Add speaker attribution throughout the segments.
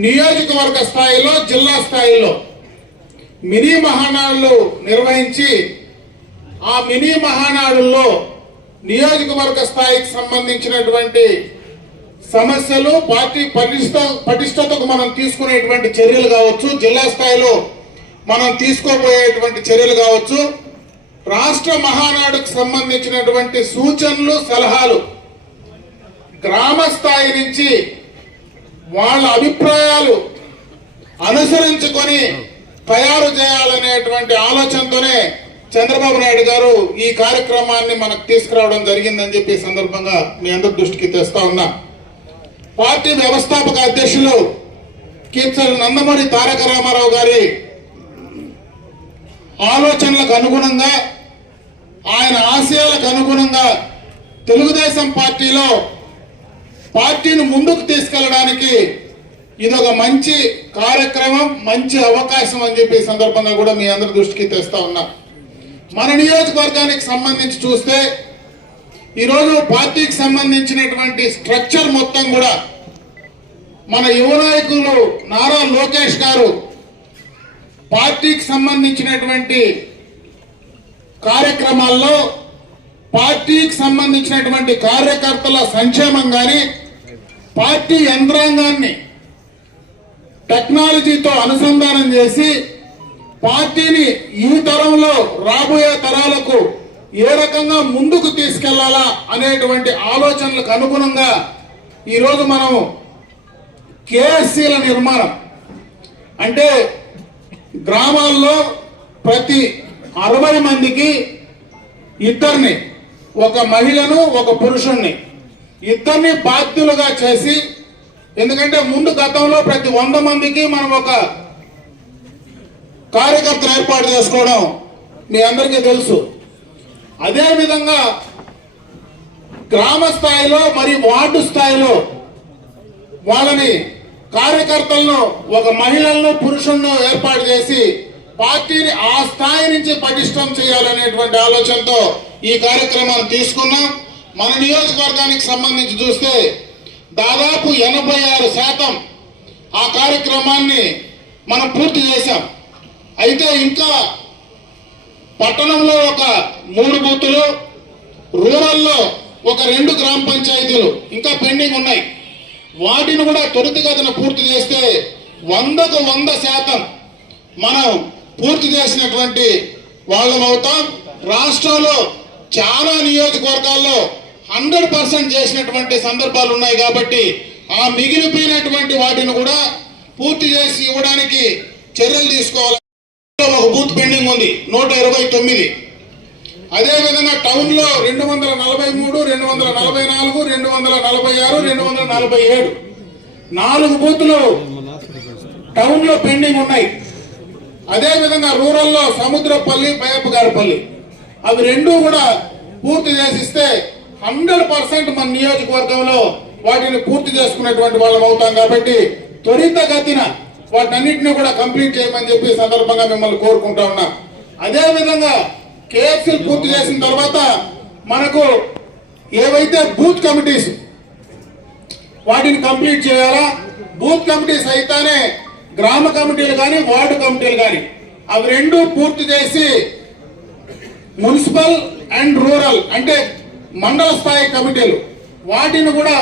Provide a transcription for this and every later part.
Speaker 1: నియోజకవర్గ స్థాయిలో జిల్లా స్థాయిలో మినీ మహానాడులు నిర్వహించి ఆ మినీ మహానాడుల్లో నియోజకవర్గ స్థాయికి సంబంధించినటువంటి సమస్యలు పార్టీ పటిష్ట పటిష్టతకు మనం తీసుకునేటువంటి చర్యలు కావచ్చు జిల్లా స్థాయిలో మనం తీసుకోబోయేటువంటి చర్యలు కావచ్చు రాష్ట్ర మహానాడుకు సంబంధించినటువంటి సూచనలు సలహాలు గ్రామ స్థాయి నుంచి వాళ్ళ అభిప్రాయాలు అనుసరించుకొని తయారు చేయాలనేటువంటి ఆలోచనతోనే చంద్రబాబు నాయుడు గారు ఈ కార్యక్రమాన్ని మనకు తీసుకురావడం జరిగిందని చెప్పి సందర్భంగా మీ అందరి దృష్టికి తెస్తా ఉన్నా. పార్టీ వ్యవస్థాపక అధ్యక్షులు కీర్తన నందమూరి తారక రామారావు గారి ఆలోచనలకు అనుగుణంగా ఆయన ఆశయాలకు అనుగుణంగా తెలుగుదేశం పార్టీలో పార్టీని ముందుకు తీసుకెళ్ళడానికి ఇదొక మంచి కార్యక్రమం మంచి అవకాశం అని చెప్పి సందర్భంగా కూడా మీ అందరి దృష్టికి తెస్తా ఉన్నా. మన నియోజకవర్గానికి సంబంధించి చూస్తే ఈరోజు పార్టీకి సంబంధించినటువంటి స్ట్రక్చర్ మొత్తం కూడా మన యువ నాయకులు నారా లోకేష్ గారు పార్టీకి సంబంధించినటువంటి కార్యక్రమాల్లో పార్టీకి సంబంధించినటువంటి కార్యకర్తల సంక్షేమం కానీ పార్టీ యంత్రాంగాన్ని టెక్నాలజీతో అనుసంధానం చేసి పార్టీని ఈ తరంలో రాబోయే తరాలకు ఏ రకంగా ముందుకు తీసుకెళ్ళాలా అనేటువంటి ఆలోచనలకు అనుగుణంగా ఈరోజు మనం కేఎస్సీల నిర్మాణం. అంటే గ్రామాల్లో ప్రతి అరవై మందికి ఇద్దరిని ఒక మహిళను ఒక పురుషుణ్ణి. ఇద్దరిని బాధ్యులుగా చేసి ఎందుకంటే ముందు గతంలో ప్రతి వంద మందికి మనం ఒక కార్యకర్తలు ఏర్పాటు చేసుకోవడం మీ అందరికీ తెలుసు. అదేవిధంగా గ్రామ స్థాయిలో మరియు వార్డు స్థాయిలో వాళ్ళని కార్యకర్తలను ఒక మహిళలను పురుషులను ఏర్పాటు చేసి పార్టీని ఆ స్థాయి నుంచి పటిష్టం చేయాలనేటువంటి ఆలోచనతో ఈ కార్యక్రమాన్ని తీసుకున్నాం. మన నియోజకవర్గానికి సంబంధించి చూస్తే దాదాపు ఎనభై ఆరు శాతం ఆ కార్యక్రమాన్ని మనం పూర్తి చేశాం. అయితే ఇంకా పట్టణంలో ఒక మూడు బూతులు రూరల్లో ఒక రెండు గ్రామ పంచాయతీలు ఇంకా పెండింగ్ ఉన్నాయి. వాటిని కూడా త్వరితగతిన పూర్తి చేస్తే వందకు వంద శాతం మనం పూర్తి చేసినటువంటి వాళ్ళం అవుతాం రాష్ట్రంలో చాలా నియోజకవర్గాల్లో హండ్రెడ్ పర్సెంట్ చేసినటువంటి సందర్భాలు ఉన్నాయి కాబట్టి ఆ మిగిలిపోయినటువంటి వాటిని కూడా పూర్తి చేసి ఇవ్వడానికి చర్యలు తీసుకోవాలి. ఒక బూత్ పెండింగ్ ఉంది నూట ఇరవై తొమ్మిది. అదేవిధంగా టౌన్లో టౌన్లో రెండు వందల నలభై మూడు రెండు వందల నలభై నాలుగు రెండు వందల నలభై ఆరు రెండు వందల నలభై ఏడు. నాలుగు బూతులు టౌన్లో పెండింగ్ ఉన్నాయి. అదేవిధంగా రూరల్లో సముద్రపల్లి బయపగారిపల్లి అవి రెండు కూడా పూర్తి చేసిస్తే హండ్రెడ్ పర్సెంట్ మన నియోజకవర్గంలో వాటిని పూర్తి చేసుకునేటువంటి వాళ్ళం అవుతాం కాబట్టి త్వరితగతిన వాటన్నిటిని కూడా కంప్లీట్ చేయమని చెప్పి సందర్భంగా మిమ్మల్ని కోరుకుంటా ఉన్నా. అదే విధంగా కేఎఫ్సీ పూర్తి చేసిన తర్వాత మనకు ఏవైతే బూత్ కమిటీస్ వాటిని కంప్లీట్ చేయాలా? బూత్ కమిటీస్ అయితేనే గ్రామ కమిటీలు కానీ వార్డు కమిటీలు కానీ అవి రెండు పూర్తి చేసి మున్సిపల్ అండ్ రూరల్ అంటే మండల స్థాయి కమిటీలు. వాటిని కూడా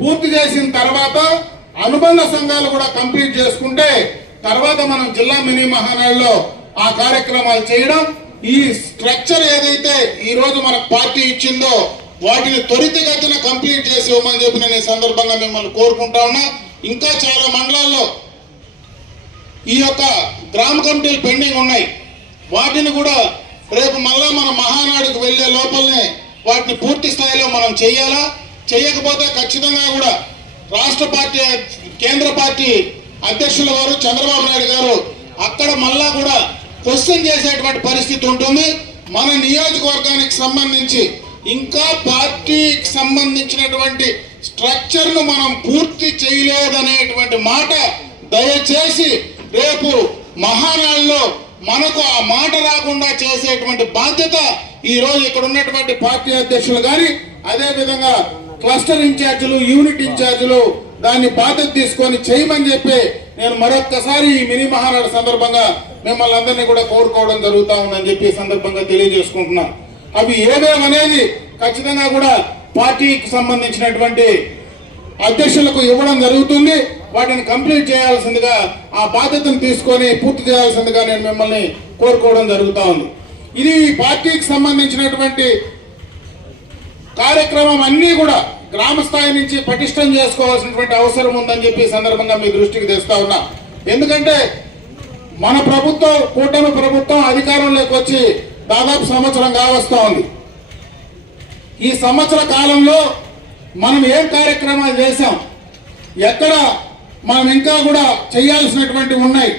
Speaker 1: పూర్తి చేసిన తర్వాత అనుబంధ సంఘాలు కూడా కంప్లీట్ చేసుకుంటే తర్వాత మనం జిల్లా మినీ మహానాడులో ఆ కార్యక్రమాలు చేయడం ఈ స్ట్రక్చర్ ఏదైతే ఈ రోజు మన పార్టీ ఇచ్చిందో వాటిని త్వరితగతిన కంప్లీట్ చేసి ఇవ్వమని చెప్పి నేను ఈ సందర్భంగా మిమ్మల్ని కోరుకుంటా ఉన్నా. ఇంకా చాలా మండలాల్లో ఈ యొక్క గ్రామ కమిటీలు పెండింగ్ ఉన్నాయి. వాటిని కూడా రేపు మళ్ళా మన మహానాడుకు వెళ్ళే లోపలనే వాటిని పూర్తి స్థాయిలో మనం చేయాలా? చేయకపోతే ఖచ్చితంగా కూడా రాష్ట్ర పార్టీ కేంద్ర పార్టీ అధ్యక్షుల వారు చంద్రబాబు నాయుడు గారు అక్కడ మళ్ళా కూడా క్వశ్చన్ చేసేటువంటి పరిస్థితి ఉంటుంది. మన నియోజకవర్గానికి సంబంధించి ఇంకా పార్టీకి సంబంధించినటువంటి స్ట్రక్చర్ను మనం పూర్తి చేయలేదనేటువంటి మాట దయచేసి రేపు మహానాడులో మనకు ఆ మాట రాకుండా చేసేటువంటి బాధ్యత ఈ రోజు ఇక్కడ ఉన్నటువంటి పార్టీ అధ్యక్షులు గాని అదే విధంగా క్లస్టర్ ఇన్ఛార్జీలు యూనిట్ ఇన్ఛార్జీలు దాన్ని బాధ్యత తీసుకొని చేయమని చెప్పి నేను మరొక్కసారి ఈ మినీ మహానాడు సందర్భంగా మిమ్మల్ని అందరినీ కూడా కోరుకోవడం జరుగుతా ఉందని చెప్పి సందర్భంగా తెలియజేసుకుంటున్నాను అవి ఏమేమనేది ఖచ్చితంగా కూడా పార్టీకి సంబంధించినటువంటి అధ్యక్షులకు ఇవ్వడం జరుగుతుంది. వాటిని కంప్లీట్ చేయాల్సిందిగా ఆ బాధ్యతను తీసుకొని పూర్తి చేయాల్సిందిగా నేను మిమ్మల్ని కోరుకోవడం జరుగుతూ ఉంది. ఇది పార్టీకి సంబంధించినటువంటి కార్యక్రమం అన్నీ కూడా గ్రామ స్థాయి నుంచి పటిష్టం చేసుకోవాల్సినటువంటి అవసరం ఉందని చెప్పి సందర్భంగా మీ దృష్టికి తెస్తా ఉన్నా. ఎందుకంటే మన ప్రభుత్వం కూటమి ప్రభుత్వం అధికారంలోకి వచ్చి దాదాపు సంవత్సరం కావస్తా ఉంది. ఈ సంవత్సర కాలంలో మనం ఏం కార్యక్రమాలు చేశాం? ఎక్కడ మనం ఇంకా కూడా చేయాల్సినటువంటి ఉన్నాయి.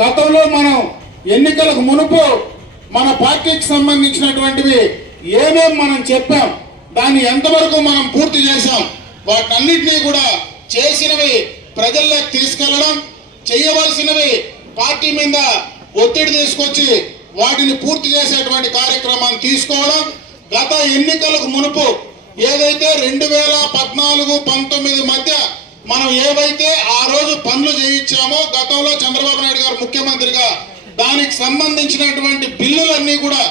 Speaker 1: గతంలో మనం ఎన్నికలకు మునుపు మన పార్టీకి సంబంధించినటువంటివి ఏమేం మనం చెప్పాం దాన్ని ఎంతవరకు మనం పూర్తి చేశాం వాటన్నిటినీ కూడా చేసినవి ప్రజల్లోకి తీసుకెళ్ళడం చేయవలసినవి పార్టీ మీద ఒత్తిడి తీసుకొచ్చి వాటిని పూర్తి చేసేటువంటి కార్యక్రమాన్ని తీసుకోవడం గత ఎన్నికలకు మునుపు ఏదైతే రెండు వేల పద్నాలుగు పంతొమ్మిది మధ్య మనం ఏవైతే ఆ రోజు పనులు చేయించామో గతంలో చంద్రబాబు నాయుడు గారు ముఖ్యమంత్రిగా దానికి సంబంధించినటువంటి బిల్లులన్నీ కూడా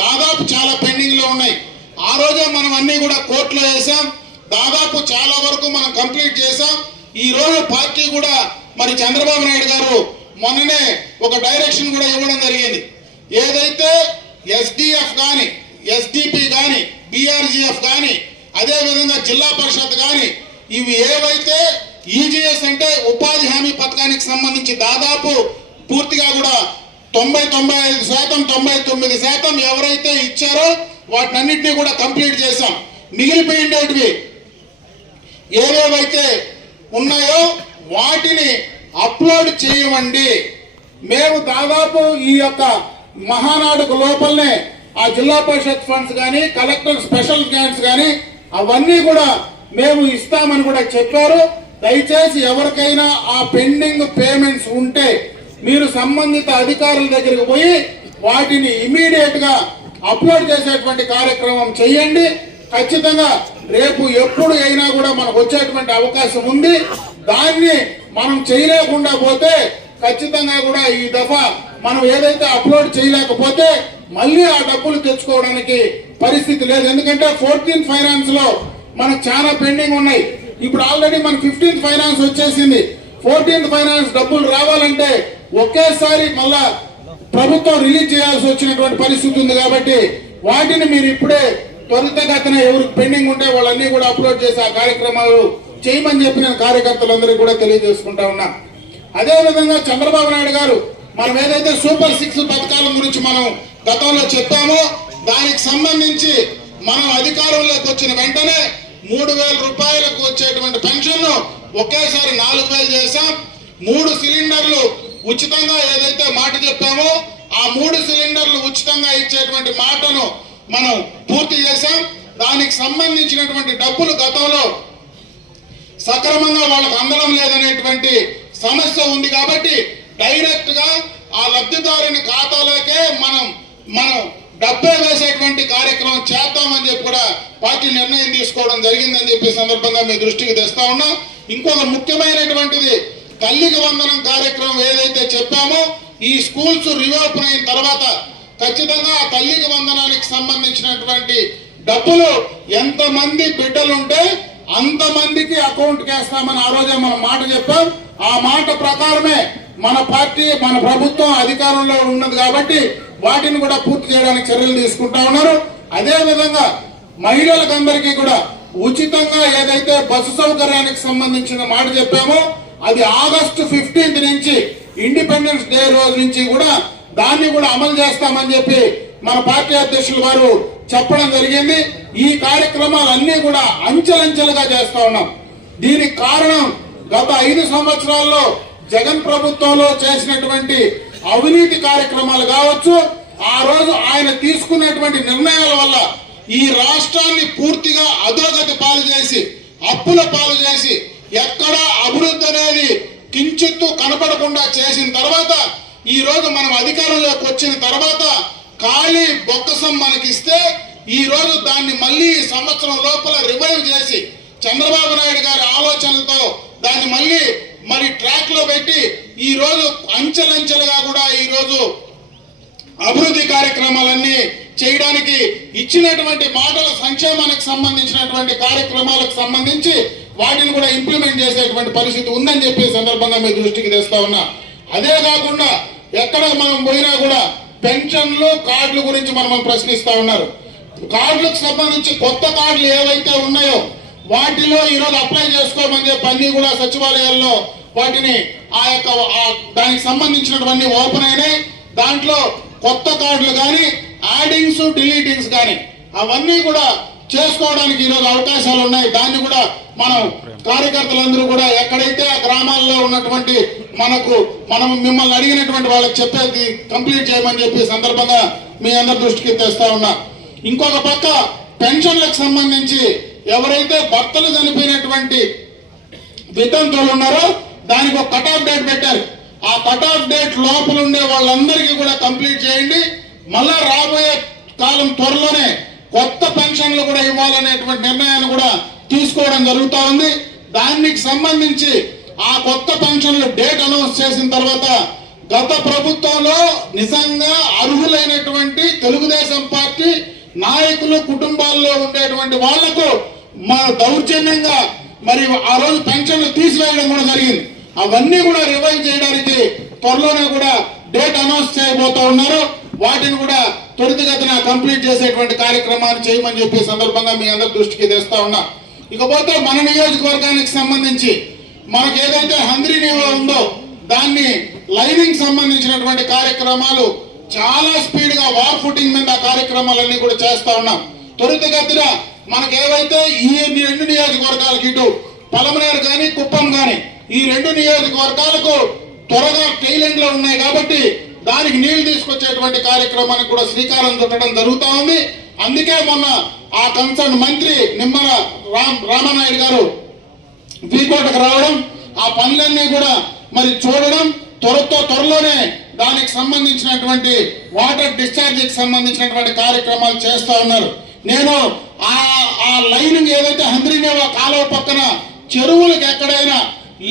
Speaker 1: దాదాపు చాలా పెండింగ్లో ఉన్నాయి. ఆ రోజే మనం అన్ని కూడా కోర్టులో వేసాం దాదాపు చాలా వరకు మనం కంప్లీట్ చేసాం ఈ రోజు పార్టీ కూడా మరి చంద్రబాబు నాయుడు గారు మొన్ననే ఒక డైరెక్షన్ కూడా ఇవ్వడం జరిగింది. ఏదైతే ఎస్డిఎఫ్ కానీ ఎస్డిపి కానీ బీఆర్జీఎఫ్ కానీ అదేవిధంగా జిల్లా పరిషత్ కానీ ఇవి ఏవైతే ఈజీఎస్ అంటే ఉపాధి హామీ పథకానికి సంబంధించి దాదాపు పూర్తిగా కూడా తొంభై తొంభై ఐదు శాతం తొంభై తొమ్మిది శాతం ఎవరైతే ఇచ్చారో వాటినన్నింటినీ కూడా కంప్లీట్ చేశాం. మిగిలిపోయిండేటివి ఏవేవైతే ఉన్నాయో వాటిని అప్లోడ్ చేయమండి. మేము దాదాపు ఈ యొక్క మహానాడుకు లోపలనే ఆ జిల్లా పరిషత్ ఫండ్స్ కానీ కలెక్టర్ స్పెషల్ గ్రాంట్స్ కానీ అవన్నీ కూడా మేము ఇస్తామని కూడా చెప్పారు. దయచేసి ఎవరికైనా ఆ పెండింగ్ పేమెంట్స్ ఉంటే మీరు సంబంధిత అధికారుల దగ్గరికి పోయి వాటిని ఇమీడియట్గా అప్లోడ్ చేసేటువంటి కార్యక్రమం చేయండి. ఖచ్చితంగా రేపు ఎప్పుడు అయినా కూడా మనకు వచ్చేటువంటి అవకాశం ఉంది. దాన్ని మనం చేయలేకుండా పోతే ఖచ్చితంగా కూడా ఈ దఫా మనం ఏదైతే అప్లోడ్ చేయలేకపోతే మళ్ళీ ఆ డబ్బులు తెచ్చుకోవడానికి పరిస్థితి లేదు. ఎందుకంటే ఫోర్టీన్ ఫైనాన్స్లో మనకు చాలా పెండింగ్ ఉన్నాయి. ఇప్పుడు ఆల్రెడీ మన ఫిఫ్టీన్త్ ఫైనాన్స్ వచ్చేసింది. ఫోర్టీన్త్ ఫైనాన్స్ డబ్బులు రావాలంటే ఒకేసారి మళ్ళా ప్రభుత్వం రిలీజ్ చేయాల్సి వచ్చినటువంటి పరిస్థితి ఉంది కాబట్టి వాటిని మీరు ఇప్పుడే త్వరితగతన ఎవరికి పెండింగ్ ఉంటే వాళ్ళన్నీ కూడా అప్లోడ్ చేసి ఆ కార్యక్రమాలు చేయమని చెప్పి నేను కార్యకర్తలందరికీ కూడా తెలియజేసుకుంటా ఉన్నా. అదేవిధంగా చంద్రబాబు నాయుడు గారు మనం ఏదైతే సూపర్ సిక్స్ పథకాల గురించి మనం గతంలో చెప్పామో దానికి సంబంధించి మనం అధికారంలోకి వచ్చిన వెంటనే మూడు వేల రూపాయలకు వచ్చేటువంటి పెన్షన్ ఒకేసారి నాలుగు వేలు చేశాం. మూడు సిలిండర్లు ఉచితంగా ఏదైతే మాట చెప్పామో ఆ మూడు సిలిండర్లు ఉచితంగా ఇచ్చేటువంటి మాటను మనం పూర్తి చేశాం. దానికి సంబంధించినటువంటి డబ్బులు గతంలో సక్రమంగా వాళ్ళకు అందడం లేదనేటువంటి సమస్య ఉంది కాబట్టి డైరెక్ట్గా ఆ లబ్ధిదారుని ఖాతాలోకే మనం మనం డబ్బే వేసేటువంటి కార్యక్రమం చేద్దామని చెప్పి కూడా పార్టీ నిర్ణయం తీసుకోవడం జరిగిందని చెప్పి సందర్భంగా మీ దృష్టికి తెస్తా ఉన్నా. ఇంకొక ముఖ్యమైనటువంటిది తల్లికి వందనం కార్యక్రమం ఏదైతే చెప్పామో ఈ స్కూల్స్ రివోపెన్ అయిన తర్వాత ఖచ్చితంగా ఆ తల్లికి వందనానికి సంబంధించినటువంటి డబ్బులు ఎంతమంది బిడ్డలుంటే అంతమందికి అకౌంట్ వేస్తామని ఆ రోజే మనం మాట చెప్పాం. ఆ మాట ప్రకారమే మన పార్టీ మన ప్రభుత్వం అధికారంలో ఉన్నది కాబట్టి వాటిని కూడా పూర్తి చేయడానికి చర్యలు తీసుకుంటా ఉన్నారు. అదేవిధంగా మహిళలకందరికీ కూడా ఉచితంగా ఏదైతే బస్సు సౌకర్యానికి సంబంధించిన మాట చెప్పామో అది ఆగస్టు ఫిఫ్టీన్త్ నుంచి ఇండిపెండెన్స్ డే రోజు నుంచి కూడా దాన్ని కూడా అమలు చేస్తామని చెప్పి మన పార్టీ అధ్యక్షులు వారు చెప్పడం జరిగింది. ఈ కార్యక్రమాలన్నీ కూడా అంచెలంచెలుగా చేస్తా ఉన్నాం. దీనికి కారణం గత ఐదు సంవత్సరాల్లో జగన్ ప్రభుత్వంలో చేసినటువంటి అవినీతి కార్యక్రమాలు కావచ్చు ఆ రోజు ఆయన తీసుకున్నటువంటి నిర్ణయాల వల్ల ఈ రాష్ట్రాన్ని పూర్తిగా అధోగతి పాలు చేసి అప్పుల పాలు చేసి ఎక్కడా అభివృద్ధి అనేది కించిత్తు కనపడకుండా చేసిన తర్వాత ఈ రోజు మనం అధికారంలోకి వచ్చిన తర్వాత ఖాళీ బొక్కసం మనకిస్తే ఈ రోజు దాన్ని మళ్ళీ సంవత్సరం లోపల రివైవ్ చేసి చంద్రబాబు నాయుడు గారి ఆలోచనలతో దాన్ని మళ్ళీ మరి ట్రాక్లో పెట్టి ఈరోజు అంచెలంచెలుగా కూడా ఈరోజు అభివృద్ధి కార్యక్రమాలన్నీ చేయడానికి ఇచ్చినటువంటి మాటల సంక్షేమానికి సంబంధించినటువంటి కార్యక్రమాలకు సంబంధించి వాటిని కూడా ఇంప్లిమెంట్ చేసేటువంటి పరిస్థితి ఉందని చెప్పి సందర్భంగా మీ దృష్టికి తెస్తా ఉన్నా. అదే కాకుండా ఎక్కడ మనం పోయినా కూడా పెన్షన్లు కార్డుల గురించి మనం ప్రశ్నిస్తా ఉన్నారు. కార్డులకు సంబంధించి కొత్త కార్డులు ఏవైతే ఉన్నాయో వాటిలో ఈరోజు అప్లై చేసుకోమని చెప్పి అన్ని కూడా సచివాలయాల్లో వాటిని ఆ యొక్క దానికి సంబంధించినటువంటి ఓపెన్ అయినాయి. దాంట్లో కొత్త కార్డులు కానీ యాడింగ్స్ డిలీటింగ్స్ కానీ అవన్నీ కూడా చేసుకోవడానికి ఈరోజు అవకాశాలు ఉన్నాయి. దాన్ని కూడా మనం కార్యకర్తలందరూ కూడా ఎక్కడైతే ఆ గ్రామాల్లో ఉన్నటువంటి మనకు మనం మిమ్మల్ని అడిగినటువంటి వాళ్ళకి చెప్పేది కంప్లీట్ చేయమని చెప్పి సందర్భంగా మీ అందరి దృష్టికి తెస్తా ఉన్నా. ఇంకొక పక్క పెన్షన్లకు సంబంధించి ఎవరైతే భర్తలు చనిపోయినటువంటి వితంతువులు ఉన్నారో దానికి ఒక కట్ ఆఫ్ డేట్ పెట్టారు. ఆ కట్ ఆఫ్ డేట్ లోపల ఉండే వాళ్ళందరికీ కూడా కంప్లీట్ చేయండి. మళ్ళా రాబోయే కాలం త్వరలోనే కొత్త పెన్షన్లు కూడా ఇవ్వాలనేటువంటి నిర్ణయాన్ని కూడా తీసుకోవడం జరుగుతూ ఉంది. దానికి సంబంధించి ఆ కొత్త పెన్షన్లు డేట్ అనౌన్స్ చేసిన తర్వాత గత ప్రభుత్వంలో నిజంగా అర్హులైనటువంటి తెలుగుదేశం పార్టీ నాయకులు కుటుంబాల్లో ఉండేటువంటి వాళ్ళకు మా దౌర్జన్యంగా మరి ఆ రోజు పెన్షన్లు తీసివేయడం కూడా జరిగింది. అవన్నీ కూడా రివైవ్ చేయడానికి త్వరలోనే కూడా డేట్ అనౌన్స్ చేయబోతా ఉన్నారు. వాటిని కూడా త్వరితగతిన కంప్లీట్ చేసేటువంటి కార్యక్రమాన్ని చేయమని చెప్పి సందర్భంగా మీ అందరి దృష్టికి తెస్తా ఉన్నా. ఇకపోతే మన నియోజకవర్గానికి సంబంధించి మనకు ఏదైతే హంద్రీ నీవ ఉందో దాన్ని లైనింగ్ సంబంధించినటువంటి కార్యక్రమాలు చాలా స్పీడ్గా వార్ ఫుటింగ్ మీద ఆ కార్యక్రమాలన్నీ కూడా చేస్తా ఉన్నాం. త్వరితగతిన మనకు ఏవైతే ఈ రెండు నియోజకవర్గాలకి ఇటు పలమనేరు కానీ కుప్పం కానీ ఈ రెండు నియోజకవర్గాలకు త్వరగా టైలెండ్లో ఉన్నాయి కాబట్టి దానికి నీళ్ళు తీసుకొచ్చేటువంటి కార్యక్రమానికి కూడా శ్రీకారం చుట్టడం జరుగుతా ఉంది. అందుకే మొన్న ఆ కన్సర్న్ మంత్రి నిమ్మల రామ్ రామనాయుడు గారు వీకోటకు రావడం ఆ పనులన్నీ కూడా మరి చూడడం త్వరతో త్వరలోనే దానికి సంబంధించినటువంటి వాటర్ డిశ్చార్జ్కి సంబంధించినటువంటి కార్యక్రమాలు చేస్తా ఉన్నారు. నేను ఆ ఆ లైన్ ఏదైతే హంద్రీనేవా కాలువ పక్కన చెరువులకు ఎక్కడైనా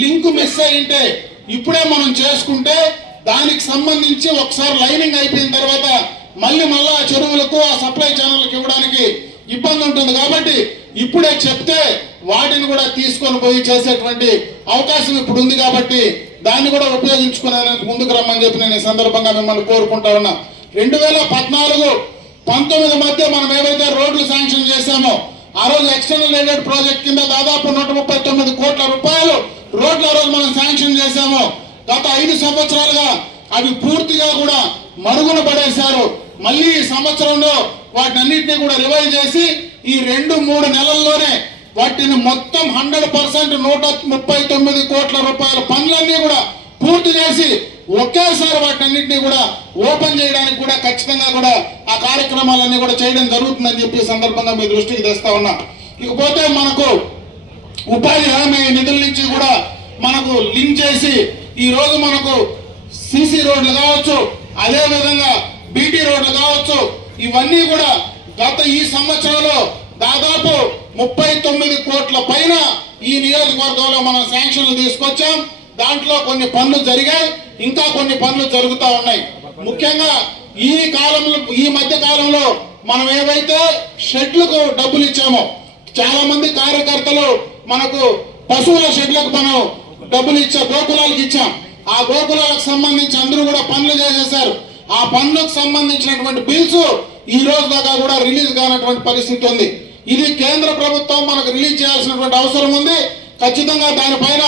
Speaker 1: లింక్ మిస్ అయింటే ఇప్పుడే మనం చేసుకుంటే దానికి సంబంధించి ఒకసారి లైనింగ్ అయిపోయిన తర్వాత మళ్ళీ మళ్ళీ ఆ చెరువులకు ఆ సప్లై ఛానల్కి ఇవ్వడానికి ఇబ్బంది ఉంటుంది. కాబట్టి ఇప్పుడే చెప్తే వాటిని కూడా తీసుకొని పోయి చేసేటువంటి అవకాశం ఇప్పుడు ఉంది కాబట్టి దాన్ని కూడా ఉపయోగించుకునే ముందుకు రమ్మని చెప్పి నేను ఈ సందర్భంగా మిమ్మల్ని కోరుకుంటా ఉన్నా. రెండు వేల పద్నాలుగు పంతొమ్మిది మధ్య మనం ఏవైతే రోడ్లు శాంక్షన్ చేశామో ఆ రోజు ఎక్స్టర్నల్ ఎయిడెడ్ ప్రాజెక్ట్ కింద దాదాపు నూట ముప్పై తొమ్మిది కోట్ల రూపాయలు రోడ్ల రోజు మనం శాంక్షన్ చేశాము. గత ఐదు సంవత్సరాలుగా అవి పూర్తిగా కూడా మరుగున పడేశారు. మళ్ళీ ఈ సంవత్సరంలో వాటిని అన్నింటినీ కూడా రివైవ్ చేసి ఈ రెండు మూడు నెలల్లోనే వాటిని మొత్తం హండ్రెడ్ పర్సెంట్ నూట ముప్పై తొమ్మిది కోట్ల రూపాయల పనులన్నీ కూడా పూర్తి చేసి ఒకేసారి వాటన్నిటిని కూడా ఓపెన్ చేయడానికి కూడా ఖచ్చితంగా కూడా ఆ కార్యక్రమాలన్నీ కూడా చేయడం జరుగుతుందని చెప్పి సందర్భంగా మీ దృష్టికి తెస్తా ఉన్నా. ఇకపోతే మనకు ఉపాధి హామీ నిధుల నుంచి కూడా మనకు లింక్ చేసి ఈ రోజు మనకు సిసి రోడ్లు కావచ్చు అదే విధంగా బీటీ రోడ్లు కావచ్చు ఇవన్నీ కూడా గత ఈ సంవత్సరంలో దాదాపు ముప్పై తొమ్మిది కోట్ల పైన ఈ నియోజకవర్గంలో మనం శాంక్షన్లు తీసుకొచ్చాం. దాంట్లో కొన్ని పనులు జరిగాయి ఇంకా కొన్ని పనులు జరుగుతూ ఉన్నాయి. ముఖ్యంగా ఈ కాలంలో ఈ మధ్య కాలంలో మనం ఏవైతే షెడ్లకు డబ్బులు ఇచ్చామో చాలా మంది కార్యకర్తలు మనకు పశువుల షెడ్లకు మనం డబ్బులు ఇచ్చాం గోకులాలకు ఇచ్చాం. ఆ గోకులాలకు సంబంధించి అందరూ కూడా పనులు చేసేసారు ఆ పనులకు సంబంధించినటువంటి బిల్స్ ఈ రోజు దాకా కూడా రిలీజ్ కానటువంటి పరిస్థితి ఉంది. ఇది కేంద్ర ప్రభుత్వం మనకు రిలీజ్ చేయాల్సినటువంటి అవసరం ఉంది. ఖచ్చితంగా దానిపైన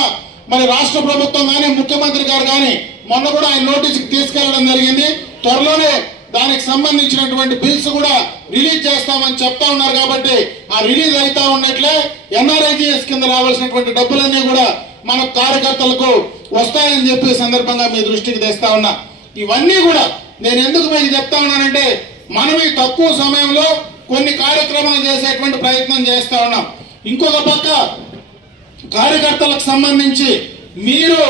Speaker 1: మరి రాష్ట్ర ప్రభుత్వం కానీ ముఖ్యమంత్రి గారు కానీ మొన్న కూడా ఆయన నోటీస్కి తీసుకెళ్ళడం జరిగింది. త్వరలోనే దానికి సంబంధించినటువంటి బిల్స్ కూడా రిలీజ్ చేస్తామని చెప్తా ఉన్నారు కాబట్టి ఆ రిలీజ్ అవుతా ఉన్నట్లే ఎన్ఆర్ఐజిఎస్ కింద రావాల్సినటువంటి డబ్బులన్నీ కూడా మన కార్యకర్తలకు వస్తాయని చెప్పే సందర్భంగా మీ దృష్టికి తెస్తా ఉన్నా. ఇవన్నీ కూడా నేను ఎందుకు మీకు చెప్తా ఉన్నానంటే మనం ఈ తక్కువ సమయంలో కొన్ని కార్యక్రమాలు చేసేటువంటి ప్రయత్నం చేస్తా ఉన్నాం. ఇంకొక పక్క కార్యకర్తలకు సంబంధించి మీరు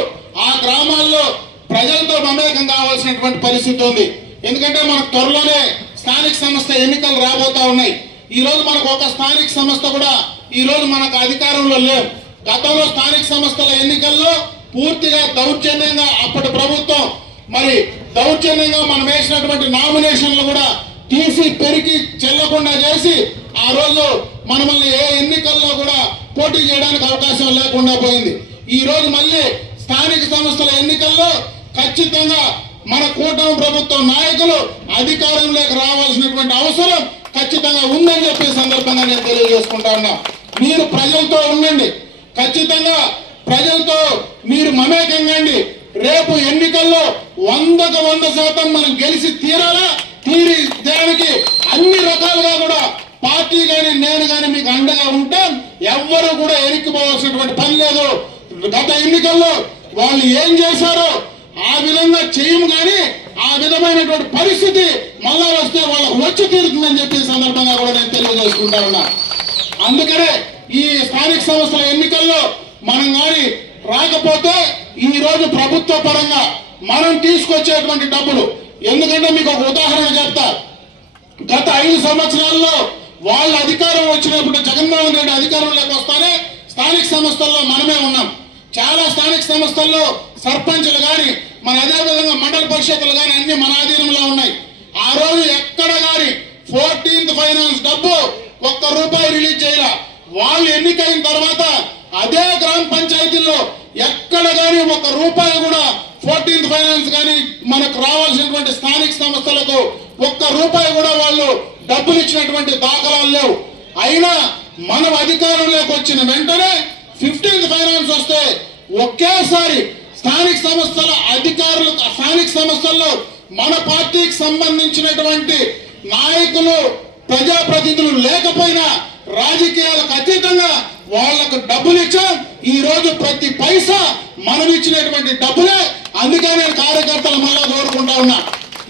Speaker 1: ఆ గ్రామాల్లో ప్రజలతో మమేకం కావాల్సినటువంటి పరిస్థితి ఉంది. ఎందుకంటే మనకు త్వరలోనే స్థానిక సంస్థ ఎన్నికలు రాబోతా ఉన్నాయి. ఈ రోజు మనకు ఒక స్థానిక సంస్థ కూడా ఈ రోజు మనకు అధికారంలో లేవు. గతంలో స్థానిక సంస్థల ఎన్నికల్లో పూర్తిగా దౌర్జన్యంగా అప్పటి ప్రభుత్వం మరి దౌర్జన్యంగా మనం వేసినటువంటి నామినేషన్లు కూడా తీసి పెరిగి చెల్లకుండా చేసి ఆ రోజు మనల్ని ఏ ఎన్నికల్లో కూడా పోటీ చేయడానికి అవకాశం లేకుండా పోయింది. ఈ రోజు మళ్ళీ స్థానిక సంస్థల ఎన్నికల్లో ఖచ్చితంగా మన కూటమి ప్రభుత్వ నాయకులు అధికారంలోకి రావాల్సినటువంటి అవసరం ఖచ్చితంగా ఉందని చెప్పి సందర్భంగా నేను తెలియజేసుకుంటా ఉన్నా. మీరు ప్రజలతో ఉండండి. ఖచ్చితంగా ప్రజలతో మీరు మమేకంగండి రేపు ఎన్నికల్లో వందకు వంద శాతం మనం గెలిచి తీరాలా? తీరి దానికి అన్ని రకాలుగా కూడా పార్టీ కానీ నేను కానీ మీకు అండగా ఉంటాం. ఎవ్వరూ కూడా ఎనిక్కిపోవాల్సినటువంటి పని లేదు. గత ఎన్నికల్లో వాళ్ళు ఏం చేశారో ఆ విధంగా చేయము కానీ ఆ విధమైనటువంటి పరిస్థితి మళ్ళా వస్తే వాళ్ళకు వచ్చి తీరుతుందని చెప్పి సందర్భంగా కూడా నేను తెలియజేసుకుంటా ఉన్నా. అందుకనే ఈ స్థానిక సంస్థల ఎన్నికల్లో మనం కానీ రాకపోతే ఈ రోజు ప్రభుత్వ పరంగా మనం తీసుకొచ్చేటువంటి డబ్బులు. ఎందుకంటే మీకు ఒక ఉదాహరణ చెప్తా. గత ఐదు సంవత్సరాల్లో వాళ్ళ అధికారం వచ్చినప్పుడు జగన్మోహన్ రెడ్డి అధికారంలోకి వస్తానే స్థానిక సంస్థల్లో మనమే ఉన్నాం. చాలా స్థానిక సంస్థల్లో సర్పంచ్లు కానీ మన అదే విధంగా మండల పరిషత్తులు కానీ అన్ని మన ఆధీనంలో ఉన్నాయి. ఆ రోజు ఎక్కడ కానీ ఫోర్టీన్త్ ఫైనాన్స్ డబ్బు ఒక్క రూపాయి రిలీజ్ చేయాల. వాళ్ళు ఎన్నికైన తర్వాత అదే గ్రామ పంచాయతీల్లో ఎక్కడ కానీ ఒక రూపాయి కూడా ఫోర్టీన్త్ ఫైనాన్స్ కానీ మనకు రావాల్సినటువంటి స్థానిక సంస్థలకు ఒక్క రూపాయి కూడా వాళ్ళు డబ్బులు ఇచ్చినటువంటి దాఖలాలు లేవు. అయినా మనం అధికారంలోకి వచ్చిన వెంటనే ఫిఫ్టీన్త్ ఫైనాన్స్ వస్తే ఒకేసారి స్థానిక సంస్థల అధికారులు స్థానిక సంస్థల్లో మన పార్టీకి సంబంధించినటువంటి నాయకులు ప్రజాప్రతినిధులు లేకపోయినా రాజకీయాలకు అతీతంగా వాళ్ళకు డబ్బులు ఇచ్చాం. ఈ రోజు ప్రతి పైసా మనం ఇచ్చినటువంటి డబ్బులే అందుకే నేను కార్యకర్తలు మళ్ళా కోరుకుంటా ఉన్నా.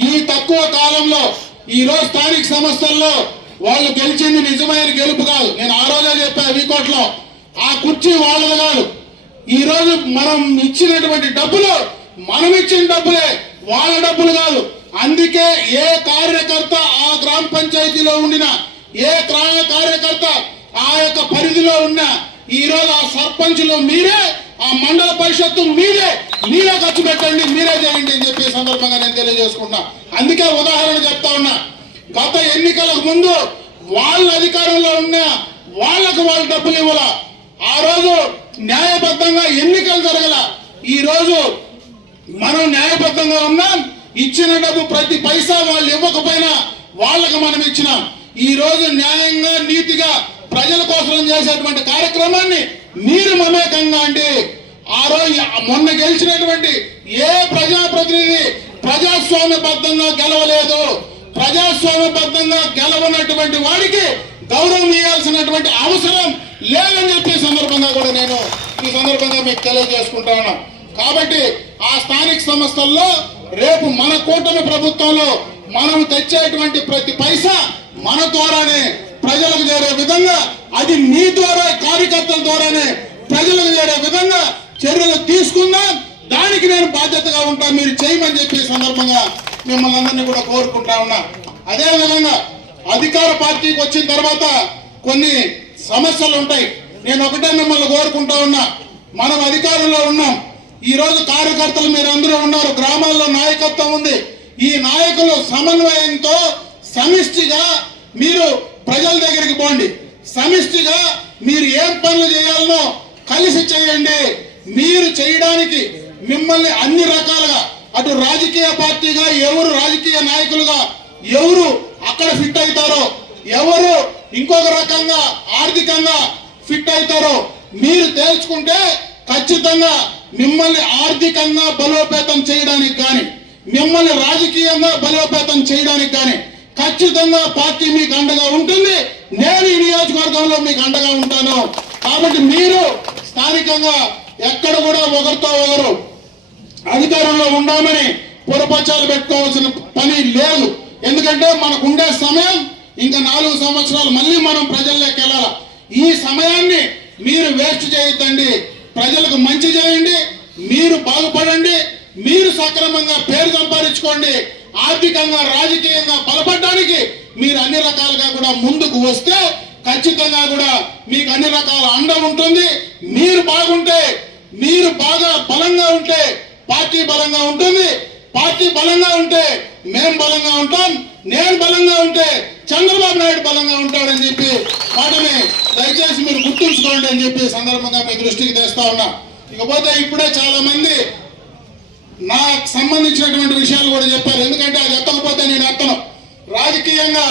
Speaker 1: ఈ తక్కువ కాలంలో ఈ రోజు స్థానిక సంస్థల్లో వాళ్ళు గెలిచింది నిజమైన గెలుపు కాదు. నేను ఆ రోజే చెప్పా వీకోట్లో. ఆ కుర్చీ వాళ్ళది కాదు. ఈ రోజు మనం ఇచ్చినటువంటి డబ్బులు మనం ఇచ్చిన డబ్బులే వాళ్ళ డబ్బులు కాదు. అందుకే ఏ కార్యకర్త ఆ గ్రామ పంచాయతీలో ఉండిన ఏ గ్రామ కార్యకర్త ఆ యొక్క పరిధిలో ఉన్న ఈ రోజు ఆ సర్పంచులు మీరే ఆ మండల పరిషత్తు మీరే మీరే ఖర్చు పెట్టండి మీరే చేయండి అని చెప్పి సందర్భంగా నేను తెలియజేసుకుంటున్నా. అందుకే ఉదాహరణ చెప్తా ఉన్నా. గత ఎన్నికలకు ముందు వాళ్ళ అధికారంలో ఉన్న వాళ్ళకు వాళ్ళు డబ్బులు ఇవ్వాల? ఆ రోజు న్యాయబద్ధంగా ఎన్నికలు జరగల ఈ రోజు మనం న్యాయబద్ధంగా ఉన్నాం. ఇచ్చిన డబ్బు ప్రతి పైసా వాళ్ళు ఇవ్వకపోయినా వాళ్ళకి మనం ఇచ్చినాం. ఈ రోజు న్యాయంగా నీతిగా ప్రజల కోసం చేసేటువంటి కార్యక్రమాన్ని మీరు మమేకంగా అండి. ఆ రోజు మొన్న గెలిచినటువంటి ఏ ప్రజాప్రతినిధి ప్రజాస్వామ్యబద్ధంగా గెలవలేదు. ప్రజాస్వామ్యబద్ధంగా గెలవనటువంటి వాడికి గౌరవం ఇవ్వాల్సినటువంటి అవసరం లేదని చెప్పి సందర్భంగా కూడా నేను ఈ సందర్భంగా మీకు తెలియజేసుకుంటా కాబట్టి ఆ స్థానిక సంస్థల్లో రేపు మన కూటమి ప్రభుత్వంలో మనం తెచ్చేటువంటి ప్రతి పైసా మన ద్వారానే ప్రజలకు చేరే విధంగా అది మీ ద్వారా కార్యకర్తల ద్వారానే ప్రజలకు చేరే విధంగా చర్యలు తీసుకుందాం. దానికి నేను బాధ్యతగా ఉంటా మీరు చేయమని చెప్పి సందర్భంగా మిమ్మల్ని అందరినీ కూడా కోరుకుంటా ఉన్నా. అదేవిధంగా అధికార పార్టీకి వచ్చిన తర్వాత కొన్ని సమస్యలు ఉంటాయి. నేను ఒకటే మిమ్మల్ని కోరుకుంటా ఉన్నా. మనం అధికారంలో ఉన్నాం. ఈ రోజు కార్యకర్తలు మీరు అందరూ ఉన్నారు. గ్రామాల్లో నాయకత్వం ఉంది. ఈ నాయకులు సమన్వయంతో సమిష్టిగా మీరు ప్రజల దగ్గరికి పోండి. సమిష్టిగా మీరు ఏం పనులు చేయాలనో కలిసి చేయండి. మీరు చేయడానికి మిమ్మల్ని అన్ని రకాలుగా అటు రాజకీయ పార్టీగా ఎవరు రాజకీయ నాయకులుగా ఎవరు అక్కడ ఫిట్ అవుతారో ఎవరు ఇంకొక రకంగా ఆర్థికంగా ఫిట్ అవుతారో మీరు తేల్చుకుంటే ఖచ్చితంగా మిమ్మల్ని ఆర్థికంగా బలోపేతం చేయడానికి కానీ మిమ్మల్ని రాజకీయంగా బలోపేతం చేయడానికి కానీ ఖచ్చితంగా పార్టీ మీకు అండగా ఉంటుంది. నేను ఈ నియోజకవర్గంలో మీకు అండగా ఉంటాను. కాబట్టి మీరు స్థానికంగా ఎక్కడ కూడా ఒకరితో ఒకరు అధికారంలో ఉండామని పొరపచ్చాలు పెట్టుకోవాల్సిన పని లేదు. ఎందుకంటే మనకు ఉండే సమయం ఇంకా నాలుగు సంవత్సరాలు మళ్ళీ మనం ప్రజల్లోకి వెళ్ళాలి? ఈ సమయాన్ని మీరు వేస్ట్ చేయొద్దండి. ప్రజలకు మంచి చేయండి. మీరు బాగుపడండి. మీరు సక్రమంగా పేరు సంపాదించుకోండి. ఆర్థికంగా రాజకీయంగా బలపడడానికి మీరు అన్ని రకాలుగా కూడా ముందుకు వస్తే ఖచ్చితంగా కూడా మీకు అన్ని రకాల అండ ఉంటుంది. మీరు బాగుంటే మీరు బాగా బలంగా ఉంటే పార్టీ బలంగా ఉంటుంది. పార్టీ బలంగా ఉంటే మేం బలంగా ఉంటాం. నేను బలంగా ఉంటే చంద్రబాబు బలంగా ఉంటాడని చెప్పి వాటిని దయచేసి మీరు గుర్తుంచుకోండి అని చెప్పి సందర్భంగా మీ దృష్టికి తెస్తా ఉన్నా. ఇకపోతే ఇప్పుడే చాలా మంది నాకు సంబంధించినటువంటి విషయాలు కూడా చెప్పారు. ఎందుకంటే అది ఎత్తకపోతే నేను ఎత్తను. రాజకీయంగా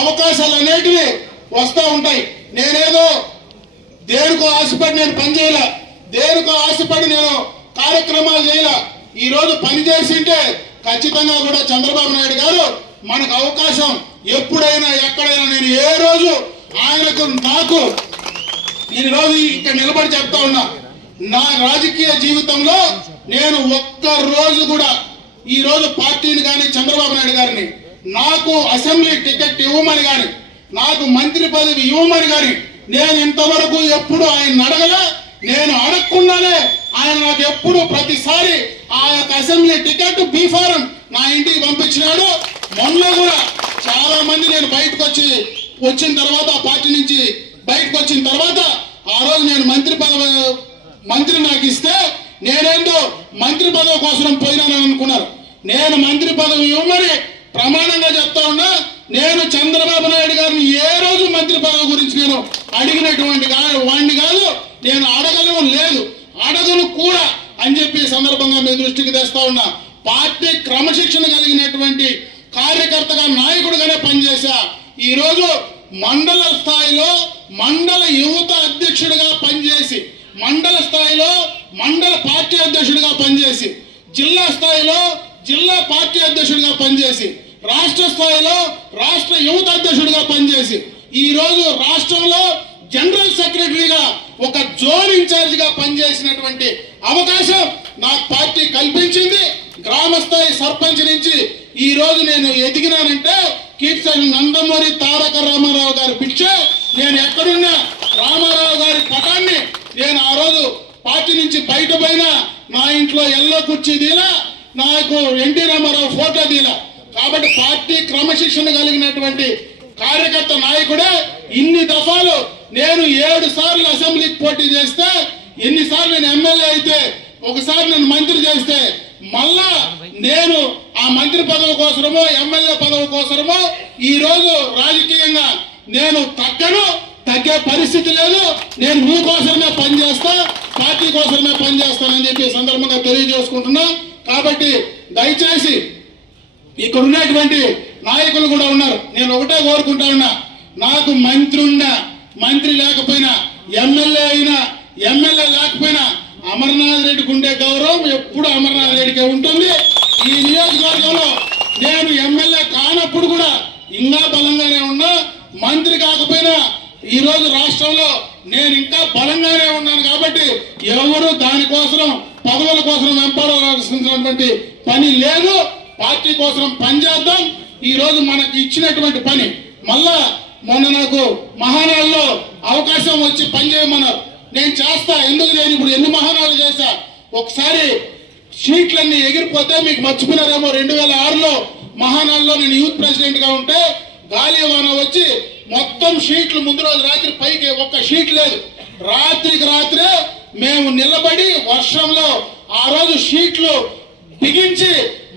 Speaker 1: అవకాశాలు అనేటివి వస్తూ ఉంటాయి. నేనేదో దేనికో ఆశపడి నేను పనిచేయలే దేనికో ఆశపడి నేను కార్యక్రమాలు చేయలే. ఈరోజు పని చేసింటే ఖచ్చితంగా కూడా చంద్రబాబు నాయుడు గారు మనకు అవకాశం ఎప్పుడైనా ఎక్కడైనా నేను ఏ రోజు ఆయనకు నాకు నేను రోజు ఇక్కడ నిలబడి చెప్తా ఉన్నా నా రాజకీయ జీవితంలో నేను ఒక్క రోజు కూడా ఈ రోజు పార్టీని కానీ చంద్రబాబు నాయుడు గారిని నాకు అసెంబ్లీ టికెట్ ఇవ్వమని కానీ నాకు మంత్రి పదవి ఇవ్వమని కానీ నేను ఇంతవరకు ఎప్పుడు ఆయన అడగలే నేను అడగకుండానే ఆయన నాకు ఎప్పుడు ప్రతిసారి ఆ యొక్క అసెంబ్లీ టికెట్ బీ ఫారం నా ఇంటికి పంపించినాడు. మొన్న కూడా చాలా మంది నేను బయటకు వచ్చి వచ్చిన తర్వాత ఆ పార్టీ నుంచి బయటకు వచ్చిన తర్వాత ఆ రోజు నేను మంత్రి పదవి మంత్రి నాకు ఇస్తే నేనేందో మంత్రి పదవి కోసం పోయినా అనుకున్నారు. నేను మంత్రి పదవి ఇవ్వమని ప్రమాణంగా చెప్తా ఉన్నా నేను చంద్రబాబు నాయుడు గారిని ఏ రోజు మంత్రి పదవి గురించి నేను అడిగినటువంటి వాడిని కాదు నేను అడగలను లేదు. అడగను కూడా అని చెప్పి సందర్భంగా మీ దృష్టికి తెస్తా ఉన్నా. పార్టీ క్రమశిక్షణ కలిగినటువంటి కార్యకర్తగా నాయకుడిగానే పనిచేశా. ఈరోజు మండల స్థాయిలో మండల యువత అధ్యక్షుడిగా పనిచేసి మండల స్థాయిలో మండల పార్టీ అధ్యక్షుడిగా పనిచేసి జిల్లా స్థాయిలో జిల్లా పార్టీ అధ్యక్షుడిగా పనిచేసి రాష్ట్ర స్థాయిలో రాష్ట్ర యువత అధ్యక్షుడిగా పనిచేసి ఈ రోజు రాష్ట్రంలో జనరల్ సెక్రటరీగా ఒక జోన్ ఇన్ఛార్జిగా పనిచేసినటువంటి అవకాశం నాకు పార్టీ కల్పించింది గ్రామ స్థాయి సర్పంచ్ నుంచి. ఈ రోజు నేను ఎదిగినానంటే కీర్తన నందమూరి తారక రామారావు గారి భిక్ష. నేను ఎక్కడున్నా రామారావు గారి పటాన్ని నేను ఆ రోజు పార్టీ నుంచి బయట పోయినా నా ఇంట్లో ఎల్లో కుర్చీ దీలా నాకు ఎన్టీ రామారావు ఫోటో దీలా. కాబట్టి పార్టీ క్రమశిక్షణ కలిగినటువంటి కార్యకర్త నాయకుడే ఇన్ని దఫాలు నేను ఏడు సార్లు అసెంబ్లీకి పోటీ చేస్తే ఎన్నిసార్లు నేను ఎమ్మెల్యే అయితే ఒకసారి నేను మంత్రి చేస్తే మళ్ళా నేను ఆ మంత్రి పదవి కోసమో ఎమ్మెల్యే పదవి కోసమో ఈ రోజు రాజకీయంగా నేను తగ్గను తగ్గే పరిస్థితి లేదు. నేను మీకోసమే పనిచేస్తా పార్టీ కోసమే పనిచేస్తానని చెప్పి సందర్భంగా తెలియజేసుకుంటున్నా. కాబట్టి దయచేసి ఇక్కడ ఉన్నటువంటి నాయకులు కూడా ఉన్నారు. నేను ఒకటే కోరుకుంటా ఉన్నా నాకు మంత్రి ఉన్నా మంత్రి లేకపోయినా ఎమ్మెల్యే అయినా ఎమ్మెల్యే లేకపోయినా అమర్నాథ్ రెడ్డికి ఉండే గౌరవం ఎప్పుడు అమర్నాథ్ రెడ్డికే ఉంటుంది. ఈ నియోజకవర్గంలో నేను ఎమ్మెల్యే కానప్పుడు కూడా ఇంకా బలంగానే ఉన్నా. మంత్రి కాకపోయినా ఈ రోజు రాష్ట్రంలో నేను ఇంకా బలంగానే ఉన్నాను కాబట్టి ఎవరు దానికోసం పదవుల కోసం వెంపడవలసినటువంటి పని లేదు. పార్టీ కోసం పనిచేద్దాం ఈ రోజు మనకి ఇచ్చినటువంటి పని. మళ్ళా మొన్న నాకు మహానాడులో అవకాశం వచ్చి పని చేయమన్నారు నేను చేస్తా ఎందుకు నేను ఇప్పుడు ఎన్ని మహానాడు చేశా? ఒకసారి షీట్లన్నీ ఎగిరిపోతే మీకు మర్చిపోయినారేమో రెండు వేల ఆరులో మహానాల్లో నేను యూత్ ప్రెసిడెంట్గా ఉంటే గాలివాన వచ్చి మొత్తం షీట్లు ముందు రోజు రాత్రి పైకి ఒక్క షీట్ లేదు. రాత్రికి రాత్రే మేము నిలబడి వర్షంలో ఆ రోజు షీట్లు బిగించి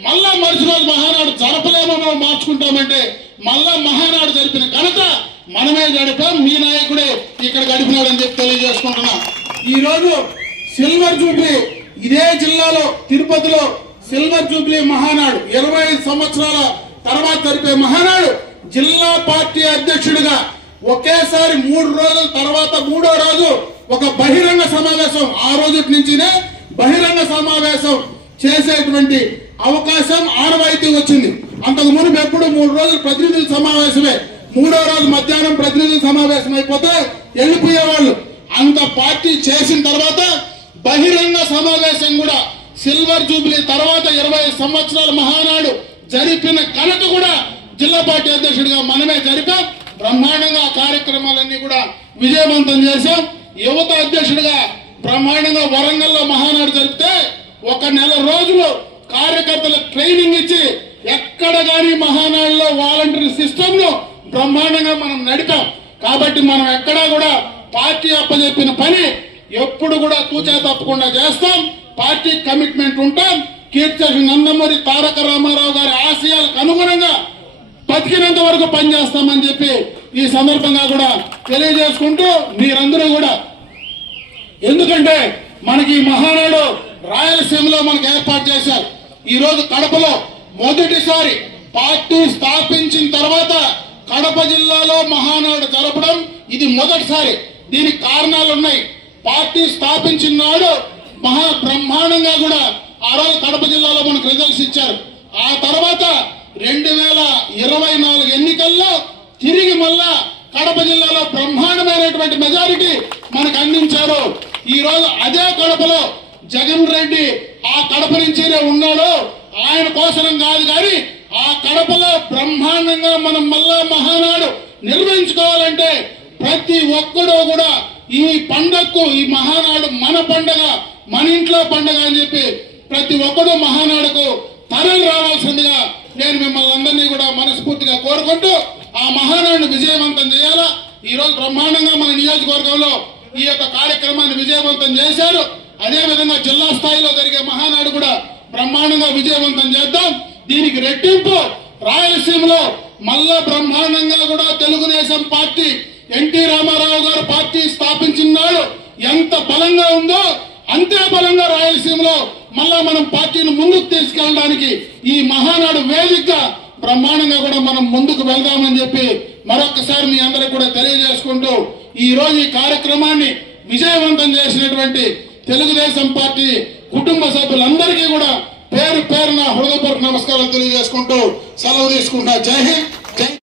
Speaker 1: మళ్ళా మరుసటి రోజు మహానాడు జరపలేమో మార్చుకుంటామంటే మళ్ళా మహానాడు జరిపిన ఘనత మనమే గడిపాం మీ నాయకుడే ఇక్కడ గడిపినాడని చెప్పి తెలియజేసుకుంటున్నా. ఈ రోజు సిల్వర్ జూబ్లీ ఇదే జిల్లాలో తిరుపతిలో సిల్వర్ జూబ్లీ మహానాడు ఇరవై ఐదు సంవత్సరాల తర్వాత జరిపే మహానాడు జిల్లా పార్టీ అధ్యక్షుడిగా ఒకేసారి మూడు రోజుల తర్వాత మూడో రోజు ఒక బహిరంగ సమావేశం ఆ రోజు నుంచినే బహిరంగ సమావేశం చేసేటువంటి అవకాశం ఆనవాయితీ వచ్చింది. అంతకు మునుపు ఎప్పుడు మూడు రోజులు ప్రతినిధుల సమావేశమే. మూడో రోజు మధ్యాహ్నం ప్రతినిధి సమావేశం అయిపోతే వెళ్ళిపోయేవాళ్ళు అంత పార్టీ చేసిన తర్వాత బహిరంగ సమావేశం కూడా. సిల్వర్ జూబ్లీ తర్వాత ఇరవై సంవత్సరాల మహానాడు జరిపిన ఘనత కూడా జిల్లా పార్టీ అధ్యక్షుడిగా మనమే జరిపాం. బ్రహ్మాండంగా కార్యక్రమాలన్నీ కూడా విజయవంతం చేశాం. యువత అధ్యక్షుడిగా బ్రహ్మాండంగా వరంగల్లో మహానాడు జరిపితే ఒక నెల రోజులు కార్యకర్తలకు ట్రైనింగ్ ఇచ్చి ఎక్కడ కానీ మహానాడులో వాలంటీర్ సిస్టమ్ బ్రహ్మాండంగా మనం నడిపాం కాబట్టి మనం ఎక్కడా కూడా పార్టీ అప్పచెప్పిన పని ఎప్పుడు కూడా తూచా తప్పకుండా చేస్తాం. పార్టీ కమిట్మెంట్ ఉంటాం. కీర్తి నందమూరి తారక రామారావు గారి ఆశయాలకు అనుగుణంగా బతికినంత వరకు పనిచేస్తామని చెప్పి ఈ సందర్భంగా కూడా తెలియజేసుకుంటూ మీరందరూ కూడా. ఎందుకంటే మనకి ఈ మహానాడు రాయలసీమలో మనకు ఏర్పాటు చేశారు. ఈరోజు కడపలో మొదటిసారి పార్టీ స్థాపించిన తర్వాత కడప జిల్లాలో మహానాడు జరపడం ఇది మొదటిసారి. దీనికి కారణాలు ఉన్నాయి పార్టీ స్థాపించిన నాడు మహా బ్రహ్మాండంగా కూడా ఆ రోజు కడప జిల్లాలో మనకు రిజల్ట్స్ ఇచ్చారు. ఆ తర్వాత రెండు వేల ఇరవై నాలుగు ఎన్నికల్లో తిరిగి మళ్ళా కడప జిల్లాలో బ్రహ్మాండమైనటువంటి మెజారిటీ మనకు అందించారు. ఈ రోజు అదే కడపలో జగన్ రెడ్డి ఆ కడప నుంచేనే ఉన్నాడు. ఆయన కోసరం కాదు కానీ ఆ కడపలో బ్రహ్మాండంగా మనం మళ్ళా మహానాడు నిర్వహించుకోవాలంటే ప్రతి ఒక్కడూ కూడా ఈ పండగకు ఈ మహానాడు మన పండగ మన ఇంట్లో పండగ అని చెప్పి ప్రతి ఒక్కడు మహానాడుకు తరలి రావాల్సిందిగా నేను మిమ్మల్ని అందరినీ కూడా మనస్ఫూర్తిగా కోరుకుంటూ ఆ మహానాడు విజయవంతం చేయాలా? ఈరోజు బ్రహ్మాండంగా మన నియోజకవర్గంలో ఈ యొక్క కార్యక్రమాన్ని విజయవంతం చేశారు. అదేవిధంగా జిల్లా స్థాయిలో జరిగే మహానాడు కూడా బ్రహ్మాండంగా విజయవంతం చేద్దాం. దీనికి రెట్టింపు రాయలసీమలో మళ్ళా బ్రహ్మాండంగా కూడా తెలుగుదేశం పార్టీ ఎన్టీ రామారావు గారు పార్టీ స్థాపించినాడు. ఎంత బలంగా ఉందో అంతే బలంగా రాయలసీమలో మళ్ళా మనం పార్టీని ముందుకు తీసుకెళ్ళడానికి ఈ మహానాడు వేదికగా బ్రహ్మాండంగా కూడా మనం ముందుకు వెళ్దామని చెప్పి మరొకసారి మీ అందరికి కూడా తెలియజేసుకుంటూ ఈ రోజు ఈ కార్యక్రమాన్ని విజయవంతం చేసినటువంటి తెలుగుదేశం పార్టీ కుటుంబ సభ్యులందరికీ కూడా పేరు పేరున హృదయపూర్వక నమస్కారాలు తెలియజేసుకుంటూ సెలవు తీసుకుంటున్నా. జై హింద్ జై